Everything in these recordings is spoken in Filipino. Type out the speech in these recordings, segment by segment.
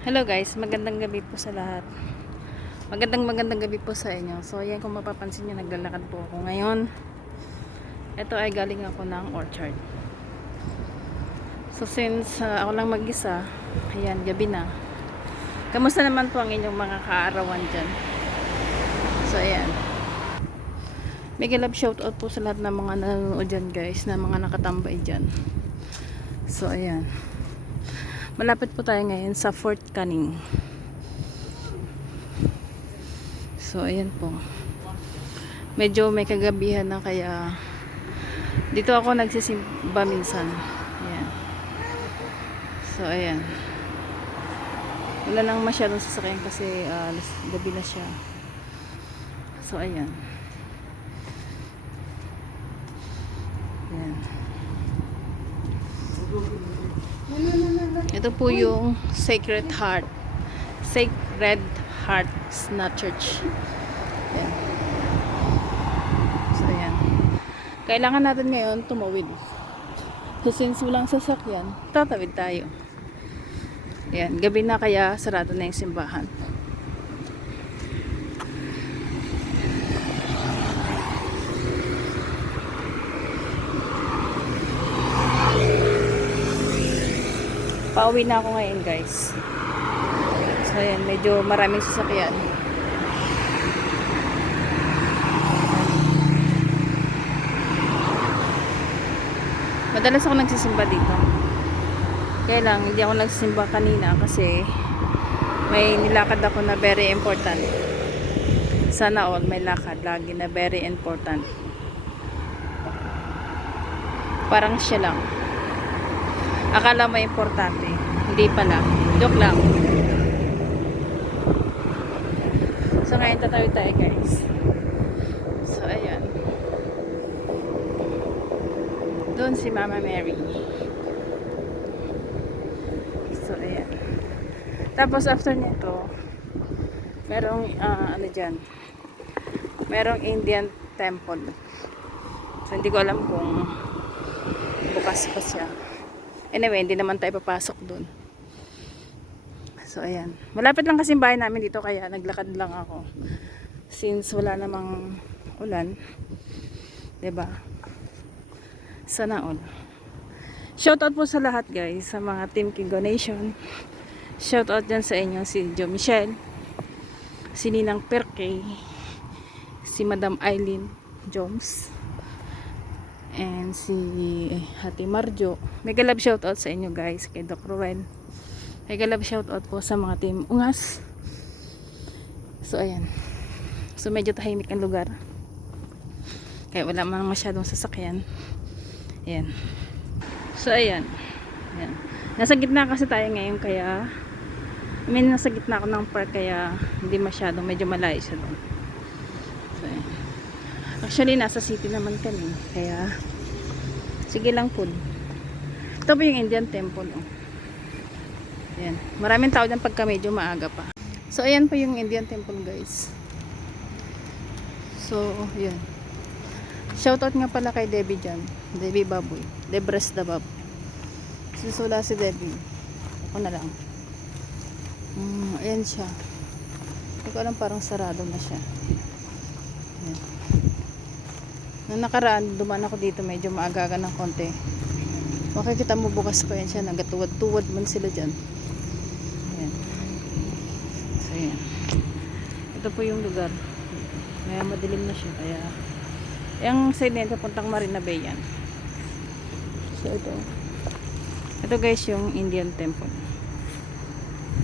Hello guys, magandang gabi po sa lahat. Magandang magandang gabi po sa inyo. So ayan kung mapapansin nyo, naglalakad po ako ngayon. Ito ay galing ako ng orchard. So since uh, ako lang mag-isa, ayan, gabi na. Kamusta naman po ang inyong mga kaarawan dyan? So ayan. Mega love shoutout po sa lahat ng mga nanonood dyan guys, na mga nakatambay dyan. So ayan. Malapit po tayo ngayon sa Fort Canning. So, ayan po. Medyo may kagabihan na kaya dito ako nagsisimba minsan. Ayan. So, ayan. Wala lang masyadong sasakyan kasi uh, gabi na siya. So, ayan. Ayan. Ito po yung Sacred Heart. Sacred Hearts na church. Ayan. So, ayan. Kailangan natin ngayon tumawid. So, since walang sasakyan, tatawid tayo. Ayan. Gabi na kaya sarado na yung simbahan. Pauwi na ako ngayon guys. So ayan, medyo maraming sasakyan. Madalas ako nagsisimba dito. Kaya lang, hindi ako nagsisimba kanina kasi may nilakad ako na very important. Sana all may lakad lagi na very important. Parang siya lang. Akala mo importante. Hindi pala. Joke lang. So ngayon tatawid tayo guys. So ayan. Doon si Mama Mary. So ayan. Tapos after nito, merong ah, ano dyan. Merong Indian temple. So hindi ko alam kung bukas pa siya. Anyway, hindi naman tayo papasok dun. So, ayan. Malapit lang kasi bahay namin dito, kaya naglakad lang ako. Since wala namang ulan. ba? Sana all. Shoutout po sa lahat guys, sa mga Team Kigo Nation. Shoutout dyan sa inyo si Jo Michelle, si Ninang Perkey, si Madam Eileen Jones, and si Hati Marjo. Mega love shoutout sa inyo guys, kay Doc Ruel. Mega love shoutout po sa mga team Ungas. So ayan. So medyo tahimik ang lugar. Kaya wala man masyadong sasakyan. Ayan. So ayan. Ayan. Nasa gitna kasi tayo ngayon kaya I mean, nasa gitna ako ng park kaya hindi masyadong medyo malayo siya doon. So. Actually, nasa city naman kami. Kaya, sige lang po. Ito po yung Indian temple. Oh. Ayan. Maraming tao dyan pagka medyo maaga pa. So, ayan po yung Indian temple, guys. So, ayan. Shoutout nga pala kay Debbie dyan. Debbie Baboy. Debres the Bab. Susula si Debbie. Ako na lang. Mm, ayan siya. Hindi ko alam parang sarado na siya. Ayan. Nung nakaraan, dumaan ako dito, medyo maaga ng konti. Makikita mo bukas pa yan siya, nagatuwad-tuwad man sila dyan. Ayan. Ito po yung lugar. Kaya madilim na siya, kaya yung side na ito, puntang Marina Bay yan. So, ito. Ito guys, yung Indian temple.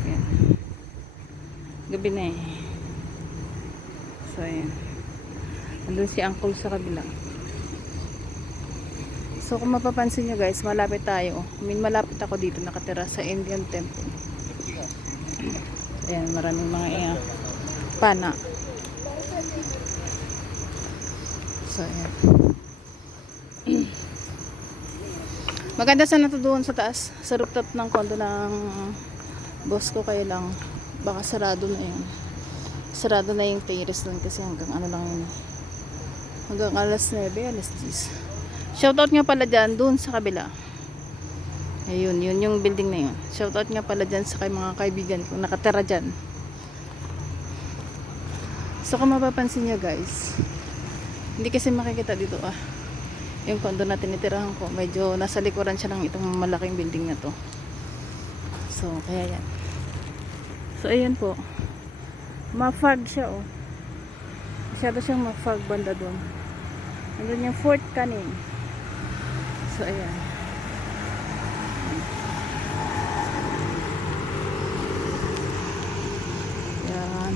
Ayan. Gabi na eh. So, ayan. Andun si uncle sa kabila. So kung mapapansin nyo guys, malapit tayo. I mean, malapit ako dito nakatira sa Indian Temple. Ayan, maraming mga uh, pana. So, ayan. Maganda sana to doon sa taas, sa rooftop ng kondo ng boss ko kayo lang. Baka sarado na yun. Sarado na yung terrace doon kasi hanggang ano lang yun. Hanggang alas 9, alas 10. Shoutout nga pala dyan, doon sa kabila. Ayun, yun yung building na yun. Shoutout nga pala dyan sa kay mga kaibigan ko nakatira dyan. So kung mapapansin nyo guys, hindi kasi makikita dito ah. Yung condo na tinitirahan ko, medyo nasa likuran siya ng itong malaking building na to. So, kaya yan. So, ayan po. Ma-fog siya oh. Masyado siyang ma-fog banda doon. Nandun yung Fort Canning. So, ayan. Yan.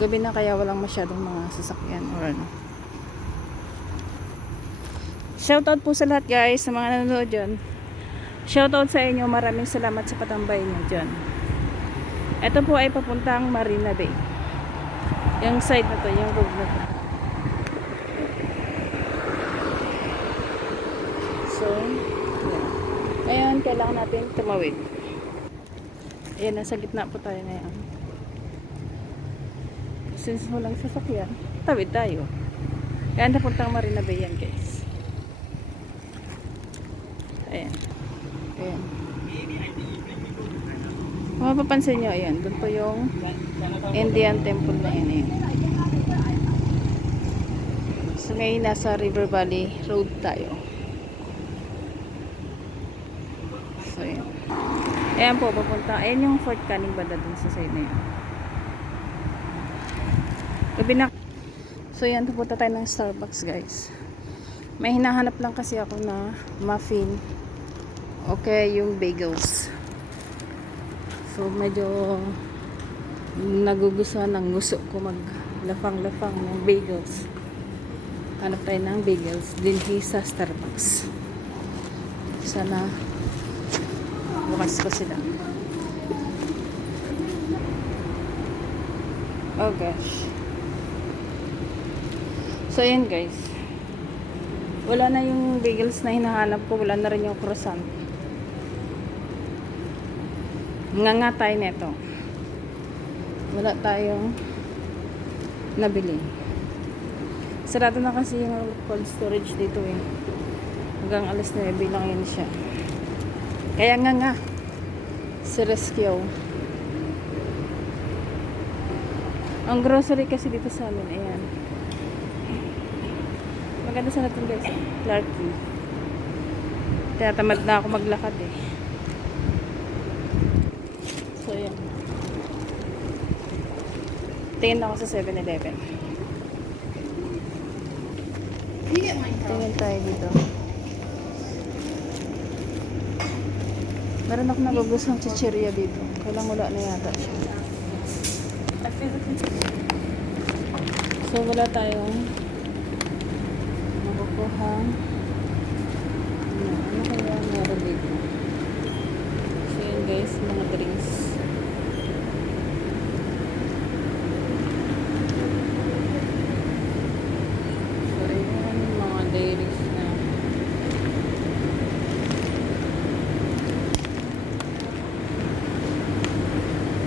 Gabi na kaya walang masyadong mga sasakyan or ano. Shoutout po sa lahat guys, sa mga nanonood dyan. Shoutout sa inyo, maraming salamat sa patambay nyo dyan. Ito po ay papuntang Marina Bay. Yung side na to, yung road na to. So, yan. Ngayon, kailangan natin tumawid. Ayan, nasa gitna po tayo ngayon. Since walang sasakyan, tawid tayo. Kaya napuntang Marina Bay yan, guys. Ayan. Ayan. Kung mapapansin nyo, ayan, doon po yung Indian temple na yan. Ayan. So, ngayon nasa River Valley Road tayo. So, ayan. Ayan po, papunta. Ayan yung Fort Canning banda dun sa side na yan. Gabi na. So, ayan, pupunta tayo ng Starbucks, guys. May hinahanap lang kasi ako na muffin. Okay, yung bagels. So, medyo nagugustuhan ng gusto ko maglafang-lafang ng bagels. Hanap tayo ng bagels din sa Starbucks. Sana bukas ko sila. Oh gosh. So, ayan guys. Wala na yung bagels na hinahanap ko. Wala na rin yung croissant. Nga nga tayo neto. Wala tayong nabili. Sarado na kasi yung cold storage dito eh. Hanggang alas 9 lang yun siya. Kaya nga nga. Si Rescue. Ang grocery kasi dito sa amin, ayan. Maganda sana itong guys. Clarky. Kaya tamad na ako maglakad eh. So, yan. Tingin ako sa 7-Eleven. Tingin tayo dito. Meron ako nabubusang chichirya dito. Kailang wala na yata siya. So, wala tayong makukuha. Ano, ano kaya meron dito? So, yun guys, mga drinks. So, ayun, mga dairies na.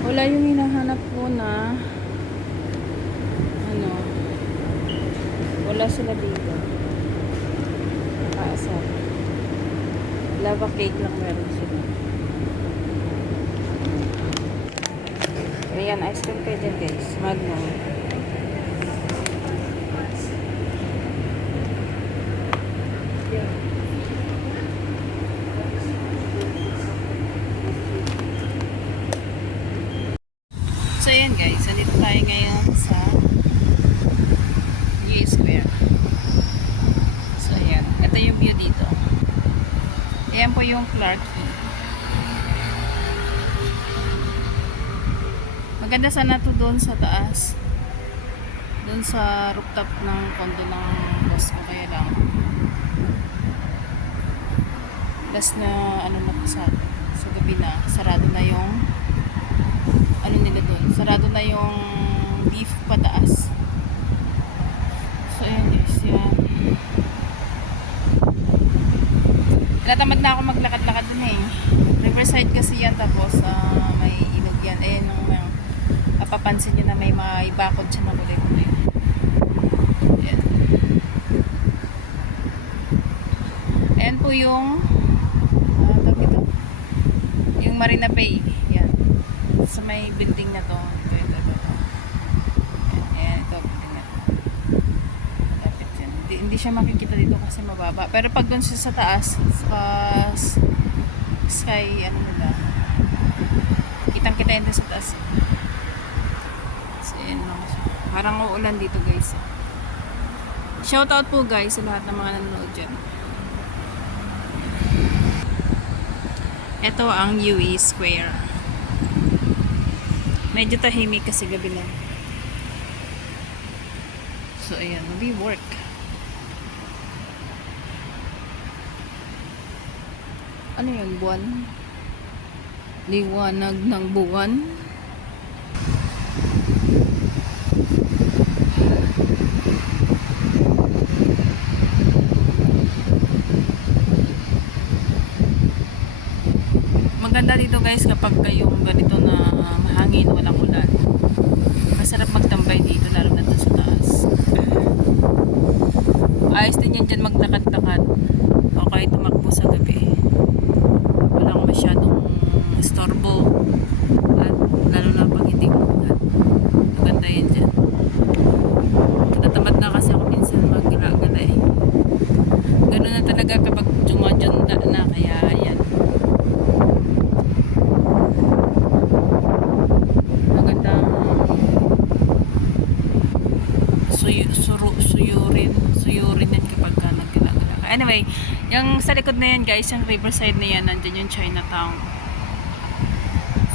Wala yung hinahanap ko na ano wala sila dito. Nakaasar. Lava cake lang meron sila. Ayan, ice cream dyan guys. Magnum. So ayan guys, nandito tayo ngayon sa G Square. So ayan, ito yung view dito. Ayan po yung Clarky. Maganda sana to doon sa taas. Doon sa rooftop ng condo ng boss ko kaya lang. Last na ano na sa sa gabi na, sarado na yung ano nila doon. Sarado na yung beef pataas. So, ayan guys, yan. Natamad na ako maglakad-lakad dun eh. Riverside kasi yan, tapos ah, may ilog yan. Ayan yung uh, mapapansin nyo na may mga ibakod siya na kulay-kulay. Yung ah, tawag ito? Yung Marina Bay. Yan. Sa may building na to. Ito, ito, ito. ito. Ayan, ito, building na to. Malapit yan. Hindi, hindi siya makikita dito kasi mababa. Pero pag doon siya sa taas, sa sky, ano nila, kitang kita yun sa taas. So. Parang uulan dito guys. Shoutout po guys sa lahat ng mga nanonood dyan. Ito ang UE Square. Medyo tahimik kasi gabi lang. So, ayan. We work. Ano yun? Buwan? Liwanag ng buwan? Maganda dito guys kapag kayong ganito na mahangin, walang ulan. Masarap magtambay dito lalo na dun sa taas. Ayos din yan dyan maglakad-lakad o kahit tumakbo sa gabi. Walang masyadong istorbo at lalo na pag hindi ulan. Maganda yan dyan. Natamad na kasi ako minsan maggala-gala eh. Ganun na talaga kapag jumadyanda na kaya yan. magandang suy, suru, suyurin suyurin yan kapag ka nagkilagala ka. Anyway, yung sa likod na yan guys, yung riverside na yan, nandyan yung Chinatown.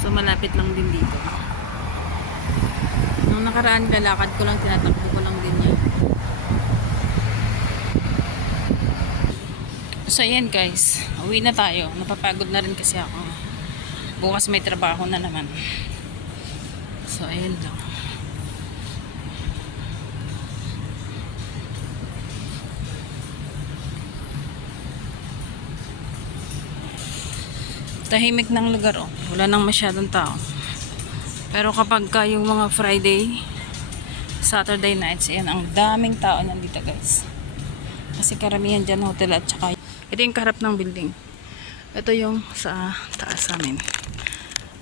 So malapit lang din dito. Nung nakaraan lalakad ko lang, tinatakbo ko lang din yan. So ayan guys, uwi na tayo. Napapagod na rin kasi ako. Bukas may trabaho na naman. So, ayun lang. Tahimik ng lugar, oh. Wala nang masyadong tao. Pero kapag ka yung mga Friday, Saturday nights, ayan, ang daming tao nandito, guys. Kasi karamihan dyan hotel at saka ito yung kaharap ng building. Ito yung sa taas namin.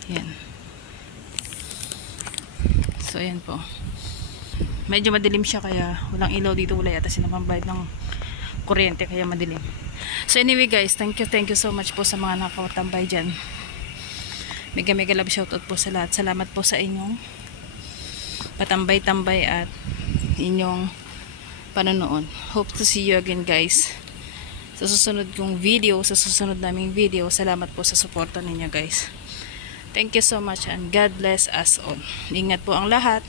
Ayan. So, ayan po. Medyo madilim siya kaya walang ilaw dito. Wala yata silang pambayad ng kuryente kaya madilim. So, anyway guys, thank you, thank you so much po sa mga nakawatambay dyan. Mega mega love shoutout po sa lahat. Salamat po sa inyong patambay-tambay at inyong panonood. Hope to see you again guys. Sa susunod kong video, sa susunod naming video, salamat po sa suporta ninyo guys. Thank you so much and God bless us all. Ingat po ang lahat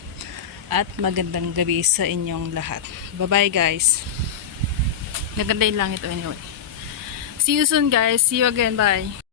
at magandang gabi sa inyong lahat. Bye-bye guys. Naganda yung langit anyway. See you soon guys. See you again. Bye.